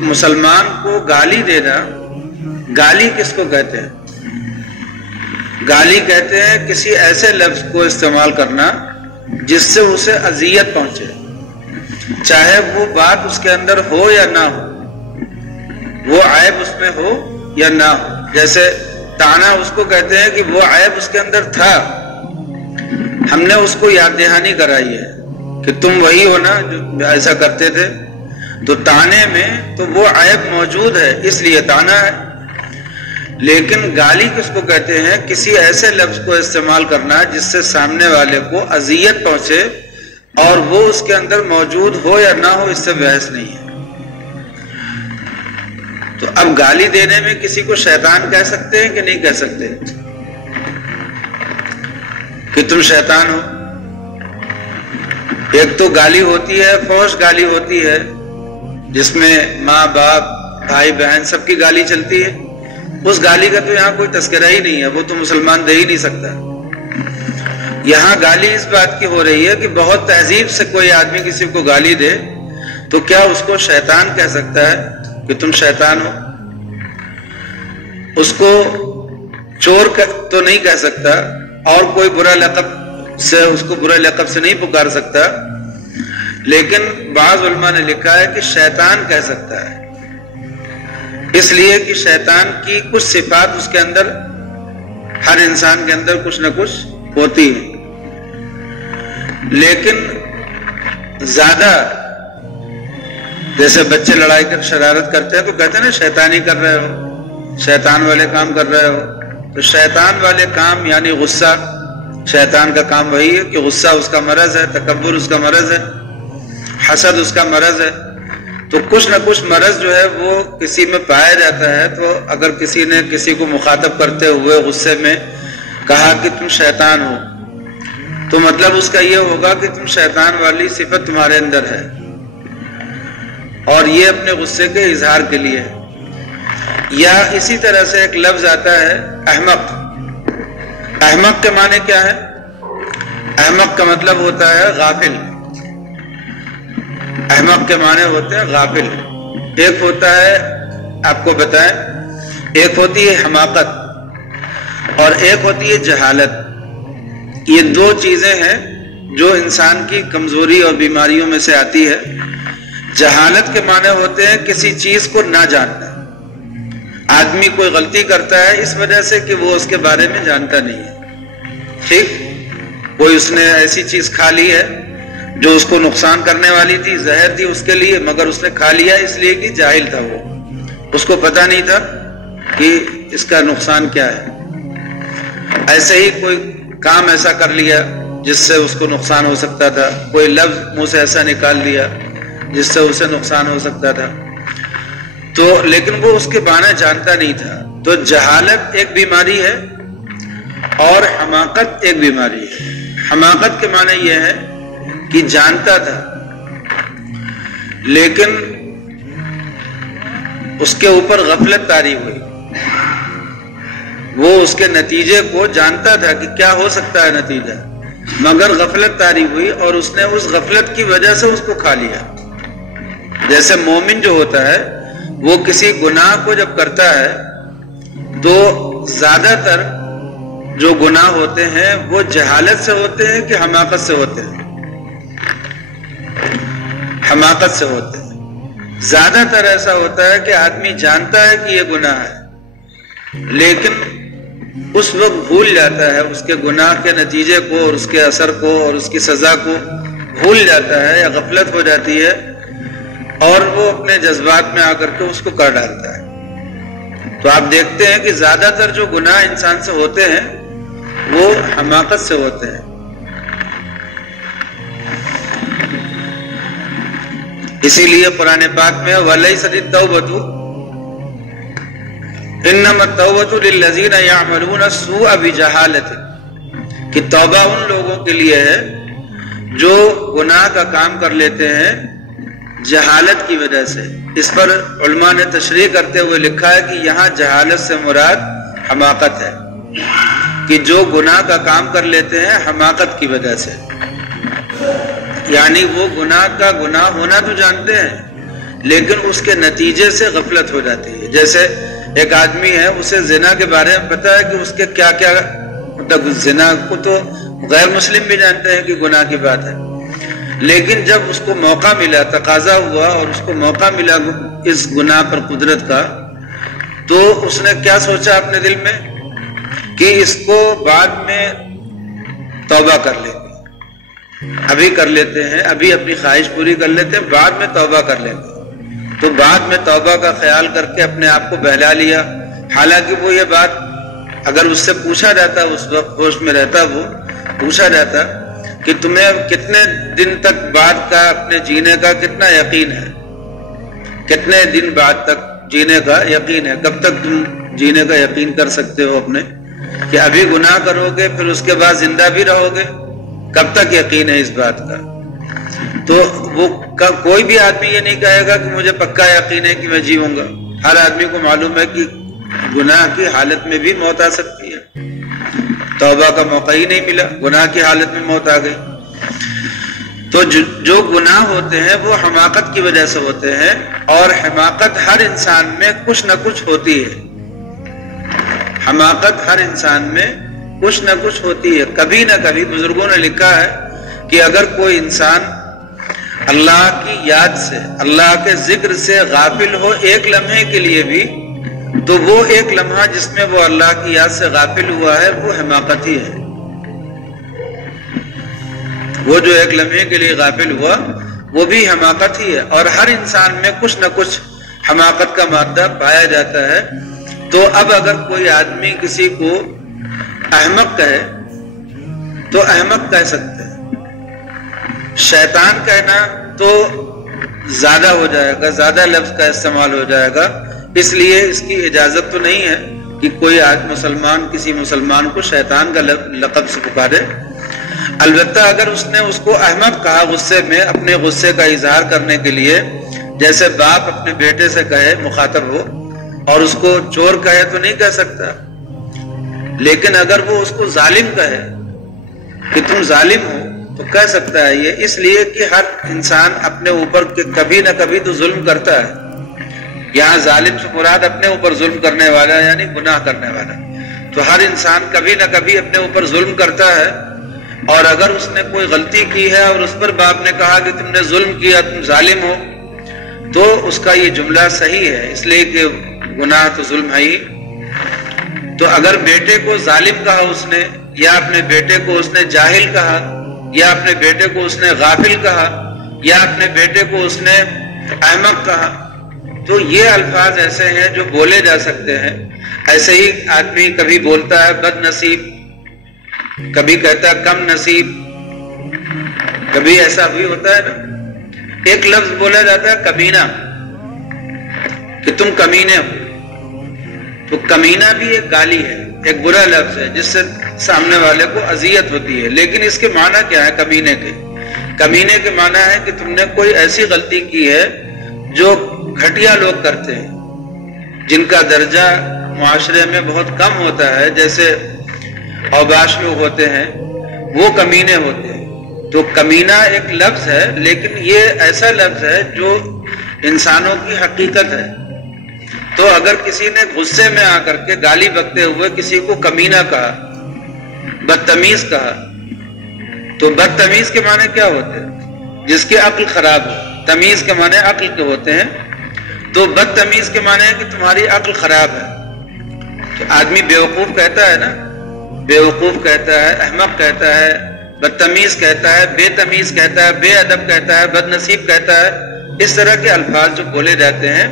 مسلمان کو گالی دینا، گالی کس کو کہتے ہیں؟ گالی کہتے ہیں کسی ایسے لفظ کو استعمال کرنا جس سے اسے اذیت پہنچے، چاہے وہ بات اس کے اندر ہو یا نہ ہو، وہ عیب اس میں ہو یا نہ ہو۔ جیسے طعنہ اس کو کہتے ہیں کہ وہ عیب اس کے اندر تھا، ہم نے اس کو یاد دہانی کرائی ہے کہ تم وہی ہو نا جو ایسا کرتے تھے، تو طعنے میں تو وہ عیب موجود ہے اس لیے طعنہ ہے۔ لیکن گالی کس کو کہتے ہیں؟ کسی ایسے لفظ کو استعمال کرنا جس سے سامنے والے کو اذیت پہنچے، اور وہ اس کے اندر موجود ہو یا نہ ہو، اس سے بحث نہیں ہے۔ تو اب گالی دینے میں کسی کو شیطان کہہ سکتے ہیں کہ نہیں کہہ سکتے کہ تم شیطان ہو؟ ایک تو گالی ہوتی ہے فوش گالی ہوتی ہے جس میں ماں باپ بھائی بہن سب کی گالی چلتی ہے، اس گالی کا تو یہاں کوئی تذکرہ ہی نہیں ہے، وہ تو مسلمان دے ہی نہیں سکتا۔ یہاں گالی اس بات کی ہو رہی ہے کہ بہت تہذیب سے کوئی آدمی کسی کو گالی دے تو کیا اس کو شیطان کہہ سکتا ہے کہ تم شیطان ہو؟ اس کو چور تو نہیں کہہ سکتا، اور کوئی برا لقب سے اس کو برا لقب سے نہیں پکار سکتا، لیکن بعض علماء نے لکھا ہے کہ شیطان کہہ سکتا ہے، اس لیے کہ شیطان کی کچھ صفات اس کے اندر، ہر انسان کے اندر کچھ نہ کچھ ہوتی ہے۔ لیکن زیادہ جیسے بچے لڑائی کر شرارت کرتے ہیں تو کہتے ہیں نا شیطانی کر رہے ہو، شیطان والے کام کر رہے ہو، تو شیطان والے کام یعنی غصہ، شیطان کا کام وہی ہے کہ غصہ اس کا مرض ہے، تکبر اس کا مرض ہے، حسد اس کا مرض ہے، تو کچھ نہ کچھ مرض جو ہے وہ کسی میں پایا جاتا ہے۔ تو اگر کسی نے کسی کو مخاطب کرتے ہوئے غصے میں کہا کہ تم شیطان ہو، تو مطلب اس کا یہ ہوگا کہ تم شیطان والی صفت تمہارے اندر ہے، اور یہ اپنے غصے کے اظہار کے لیے ہے۔ یا اسی طرح سے ایک لفظ آتا ہے احمق۔ احمق کے معنی کیا ہے؟ احمق کا مطلب ہوتا ہے غافل۔ احمق کے معنی ہوتے ہیں غافل۔ ایک ہوتا ہے، آپ کو بتائیں، ایک ہوتی ہے حماقت اور ایک ہوتی ہے جہالت۔ یہ دو چیزیں ہیں جو انسان کی کمزوری اور بیماریوں میں سے آتی ہے۔ جہالت کے معنی ہوتے ہیں کسی چیز کو نہ جاننا۔ آدمی کوئی غلطی کرتا ہے اس وجہ سے کہ وہ اس کے بارے میں جانتا نہیں ہے، ٹھیک؟ کوئی اس نے ایسی چیز کھا لی ہے جو اس کو نقصان کرنے والی تھی، زہر تھی اس کے لیے، مگر اس نے کھا لیا اس لیے کہ جاہل تھا، وہ اس کو پتہ نہیں تھا کہ اس کا نقصان کیا ہے۔ ایسے ہی کوئی کام ایسا کر لیا جس سے اس کو نقصان ہو سکتا تھا، کوئی لفظ منہ سے ایسا نکال لیا جس سے اسے نقصان ہو سکتا تھا، تو لیکن وہ اس کے معنی جانتا نہیں تھا۔ تو جہالت ایک بیماری ہے اور حماقت ایک بیماری ہے۔ حماقت کے معنی یہ ہے کہ جانتا تھا لیکن اس کے اوپر غفلت طاری ہوئی، وہ اس کے نتیجے کو جانتا تھا کہ کیا ہو سکتا ہے نتیجہ، مگر غفلت طاری ہوئی اور اس نے اس غفلت کی وجہ سے اس کو کھا لیا۔ جیسے مومن جو ہوتا ہے وہ کسی گناہ کو جب کرتا ہے تو زیادہ تر جو گناہ ہوتے ہیں وہ جہالت سے ہوتے ہیں کہ حماقت سے ہوتے ہیں؟ حماقت سے ہوتے ہیں۔ زیادہ تر ایسا ہوتا ہے کہ آدمی جانتا ہے کہ یہ گناہ ہے لیکن اس وقت بھول جاتا ہے اس کے گناہ کے نتیجے کو اور اس کے اثر کو اور اس کی سزا کو بھول جاتا ہے، یا غفلت ہو جاتی ہے اور وہ اپنے جذبات میں آ کر کے اس کو کر ڈالتا ہے۔ تو آپ دیکھتے ہیں کہ زیادہ تر جو گناہ انسان سے ہوتے ہیں وہ حماقت سے ہوتے ہیں۔ اسی لیے قرآن پاک میں وَلَيْسَتِ التَّوْبَةُ إِنَّمَا التَّوْبَةُ لِلَّذِينَ يَعْمَلُونَ السُّوءَ بِجَهَالَةٍ، کہ توبہ ان لوگوں کے لیے ہے جو گناہ کا کام کر لیتے ہیں جہالت کی وجہ سے۔ اس پر علماء نے تشریح کرتے ہوئے لکھا ہے کہ یہاں جہالت سے مراد حماقت ہے، کہ جو گناہ کا کام کر لیتے ہیں حماقت کی وجہ سے، یعنی وہ گناہ کا گناہ ہونا تو جانتے ہیں لیکن اس کے نتیجے سے غفلت ہو جاتی ہے. جیسے ایک آدمی ہے، اسے زنا کے بارے میں پتا ہے کہ اس کے کیا کیا، مطلب زنا کو تو غیر مسلم بھی جانتے ہیں کہ گناہ کی بات ہے، لیکن جب اس کو موقع ملا، تقاضا ہوا اور اس کو موقع ملا اس گناہ پر قدرت کا، تو اس نے کیا سوچا اپنے دل میں کہ اس کو بعد میں توبہ کر لیں گے، ابھی کر لیتے ہیں، ابھی اپنی خواہش پوری کر لیتے ہیں، بعد میں توبہ کر لیں گے. تو بعد میں توبہ کا خیال کر کے اپنے آپ کو بہلا لیا. حالانکہ وہ یہ بات اگر اس سے پوچھا جاتا، اس وقت ہوش میں رہتا، وہ پوچھا جاتا کہ تمہیں کتنے دن تک بعد کا اپنے جینے کا کتنا یقین ہے، کتنے دن بعد تک جینے کا یقین ہے، کب تک تم جینے کا یقین کر سکتے ہو اپنے، کہ ابھی گناہ کرو گے پھر اس کے بعد زندہ بھی رہو گے، کب تک یقین ہے اس بات کا؟ تو وہ کوئی بھی آدمی یہ نہیں کہے گا کہ مجھے پکا یقین ہے کہ میں جیوں گا. ہر آدمی کو معلوم ہے کہ گناہ کی حالت میں بھی موت آ سکتی ہے. توبہ کا موقع ہی نہیں ملا، گناہ کی حالت میں موت آ گئی. تو جو گناہ ہوتے ہیں وہ حماقت کی وجہ سے ہوتے ہیں، اور حماقت ہر انسان میں کچھ نہ کچھ ہوتی ہے. حماقت ہر انسان میں کچھ نہ کچھ ہوتی ہے. کبھی نہ کبھی بزرگوں نے لکھا ہے کہ اگر کوئی انسان اللہ کی یاد سے، اللہ کے ذکر سے غافل ہو ایک لمحے کے لیے بھی، تو وہ ایک لمحہ جس میں وہ اللہ کی یاد سے غافل ہوا ہے وہ حماقت ہی ہے. وہ جو ایک لمحے کے لیے غافل ہوا وہ بھی حماقت ہی ہے. اور ہر انسان میں کچھ نہ کچھ حماقت کا مادہ پایا جاتا ہے. تو اب اگر کوئی آدمی کسی کو احمق کہے تو احمق کہہ سکتے ہیں. شیطان کہنا تو زیادہ ہو جائے گا، زیادہ لفظ کا استعمال ہو جائے گا، اس لیے اس کی اجازت تو نہیں ہے کہ کوئی مسلمان کسی مسلمان کو شیطان کا لقب سے پکارے. البتہ اگر اس نے اس کو احمق کہا غصے میں، اپنے غصے کا اظہار کرنے کے لیے، جیسے باپ اپنے بیٹے سے کہے مخاطب ہو اور اس کو چور کہے تو نہیں کہہ سکتا، لیکن اگر وہ اس کو ظالم کہے کہ تم ظالم ہو تو کہہ سکتا ہے. یہ اس لیے کہ ہر انسان اپنے اوپر کبھی نہ کبھی تو ظلم کرتا ہے. یہاں ظالم سے مراد اپنے اوپر ظلم کرنے والا یعنی گناہ کرنے والا. تو ہر انسان کبھی نہ کبھی اپنے اوپر ظلم کرتا ہے، اور اگر اس نے کوئی غلطی کی ہے اور اس پر باپ نے کہا کہ تم نے ظلم کیا، تم ظالم ہو، تو اس کا یہ جملہ صحیح ہے، اس لیے کہ گناہ تو ظلم ہے ہی. تو اگر بیٹے کو ظالم کہا اس نے، یا اپنے بیٹے کو اس نے جاہل کہا، یا اپنے بیٹے کو اس نے غافل کہا، یا اپنے بیٹے کو اس نے احمق کہا، تو یہ الفاظ ایسے ہیں جو بولے جا سکتے ہیں. ایسے ہی آدمی کبھی بولتا ہے بد نصیب، کبھی کہتا ہے کم نصیب، کبھی ایسا بھی ہوتا ہے نا. ایک لفظ بولا جاتا ہے کمینہ، کہ تم کمینے ہو. تو کمینہ بھی ایک گالی ہے، ایک برا لفظ ہے جس سے سامنے والے کو اذیت ہوتی ہے. لیکن اس کے معنی کیا ہے کمینے کے؟ کمینے کے معنی ہے کہ تم نے کوئی ایسی غلطی کی ہے جو گھٹیا لوگ کرتے ہیں، جن کا درجہ معاشرے میں بہت کم ہوتا ہے، جیسے اوباش لوگ ہوتے ہیں، وہ کمینے ہوتے ہیں. تو کمینہ ایک لفظ ہے، لیکن یہ ایسا لفظ ہے جو انسانوں کی حقیقت ہے. تو اگر کسی نے غصے میں آ کر کے گالی بکتے ہوئے کسی کو کمینہ کہا، بدتمیز کہا، تو بدتمیز کے معنی کیا ہوتے ہیں؟ جس کی عقل خراب ہو. تمیز کے معنی عقل کے ہوتے ہیں، تو بدتمیز کے معنی ہے کہ تمہاری عقل خراب ہے. تو آدمی بیوقوف کہتا ہے نا، بیوقوف کہتا ہے، احمق کہتا ہے، بدتمیز کہتا ہے، بے تمیز کہتا ہے، بے ادب کہتا ہے، بد نصیب کہتا ہے. اس طرح کے الفاظ جو بولے جاتے ہیں،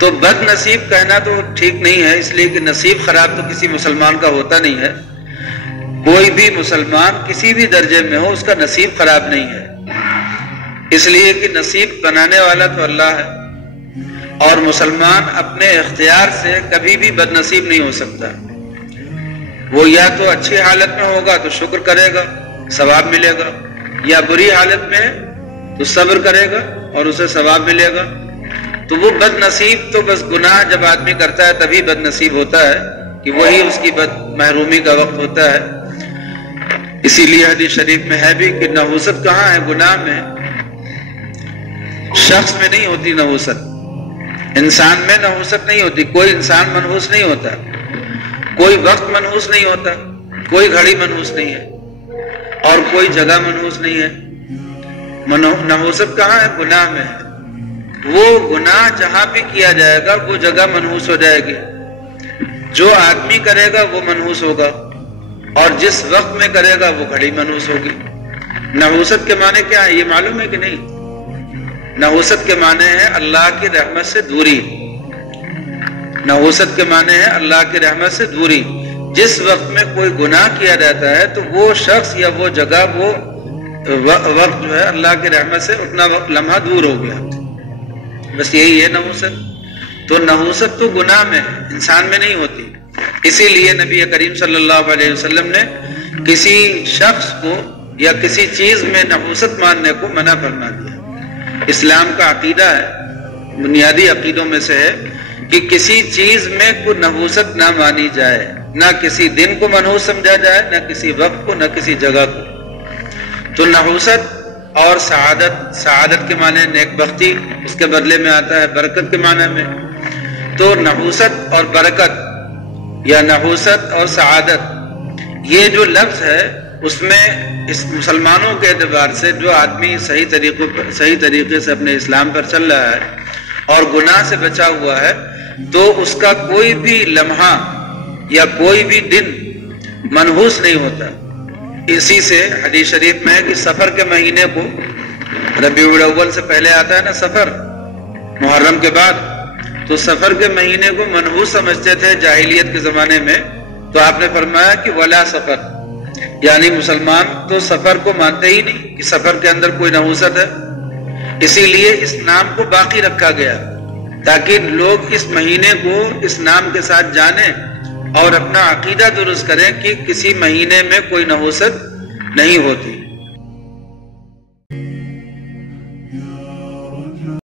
تو بد نصیب کہنا تو ٹھیک نہیں ہے، اس لیے کہ نصیب خراب تو کسی مسلمان کا ہوتا نہیں ہے. کوئی بھی مسلمان کسی بھی درجے میں ہو، اس کا نصیب خراب نہیں ہے، اس لیے کہ نصیب بنانے والا تو اللہ ہے. اور مسلمان اپنے اختیار سے کبھی بھی بد نصیب نہیں ہو سکتا. وہ یا تو اچھی حالت میں ہوگا تو شکر کرے گا، ثواب ملے گا، یا بری حالت میں تو صبر کرے گا اور اسے ثواب ملے گا. تو وہ بد نصیب تو بس گناہ جب آدمی کرتا ہے تبھی بد نصیب ہوتا ہے، کہ وہی اس کی محرومی کا وقت ہوتا ہے. اسی لیے حدیث شریف میں ہے بھی کہ نحوست کہاں ہے؟ گناہ میں، شخص میں نہیں ہوتی نحوست. انسان میں نحوست نہیں ہوتی، کوئی انسان منحوس نہیں ہوتا، کوئی وقت منحوس نہیں ہوتا، کوئی گھڑی منحوس نہیں ہے اور کوئی جگہ منحوس نہیں ہے۔ نحوست کہاں ہے؟ گناہ میں ہے۔ وہ گناہ جہاں بھی کیا جائے گا وہ جگہ منحوس ہو جائے گی، جو آدمی کرے گا وہ منحوس ہوگا، اور جس وقت میں کرے گا وہ گھڑی منحوس ہوگی۔ نحوست کے معنی کیا ہے یہ معلوم ہے کہ نہیں؟ نحوست کے معنی ہے اللہ کی رحمت سے دوری۔ نحوست کے معنی ہے اللہ کی رحمت سے دوری۔ جس وقت میں کوئی گناہ کیا جاتا ہے تو وہ شخص یا وہ جگہ، وہ وقت جو ہے اللہ کی رحمت سے اتنا وقت لمحہ دور ہو گیا، بس یہی ہے نحوست۔ تو نحوست تو گناہ میں ہے، انسان میں نہیں ہوتی۔ اسی لیے نبی کریم صلی اللہ علیہ وسلم نے کسی شخص کو یا کسی چیز میں نحوست ماننے کو منع فرما دیا۔ اسلام کا عقیدہ ہے، بنیادی عقیدوں میں سے ہے کہ کسی چیز میں کوئی نحوست نہ مانی جائے، نہ کسی دن کو منحوس سمجھا جائے، نہ کسی وقت کو، نہ کسی جگہ کو۔ تو نحوست اور سعادت کے معنی نیک بختی، اس کے بدلے میں آتا ہے برکت کے معنی میں۔ تو نحوست اور برکت یا نحوست اور سعادت، یہ جو لفظ ہے اس میں اس مسلمانوں کے اعتبار سے جو آدمی صحیح طریقے سے اپنے اسلام پر چل رہا ہے اور گناہ سے بچا ہوا ہے، تو اس کا کوئی بھی لمحہ یا کوئی بھی دن منحوس نہیں ہوتا۔ اسی سے حدیث شریف میں ہے کہ سفر کے مہینے کو، ربیع الاول سے پہلے آتا ہے نا سفر، محرم کے بعد، تو سفر کے مہینے کو منحوس سمجھتے تھے جاہلیت کے زمانے میں، تو آپ نے فرمایا کہ ولا سفر، یعنی مسلمان تو سفر کو مانتے ہی نہیں کہ سفر کے اندر کوئی نحوست ہے۔ اسی لیے اس نام کو باقی رکھا گیا تاکہ لوگ اس مہینے کو اس نام کے ساتھ جانیں اور اپنا عقیدہ درست کریں کہ کسی مہینے میں کوئی نحوست نہیں ہوتی۔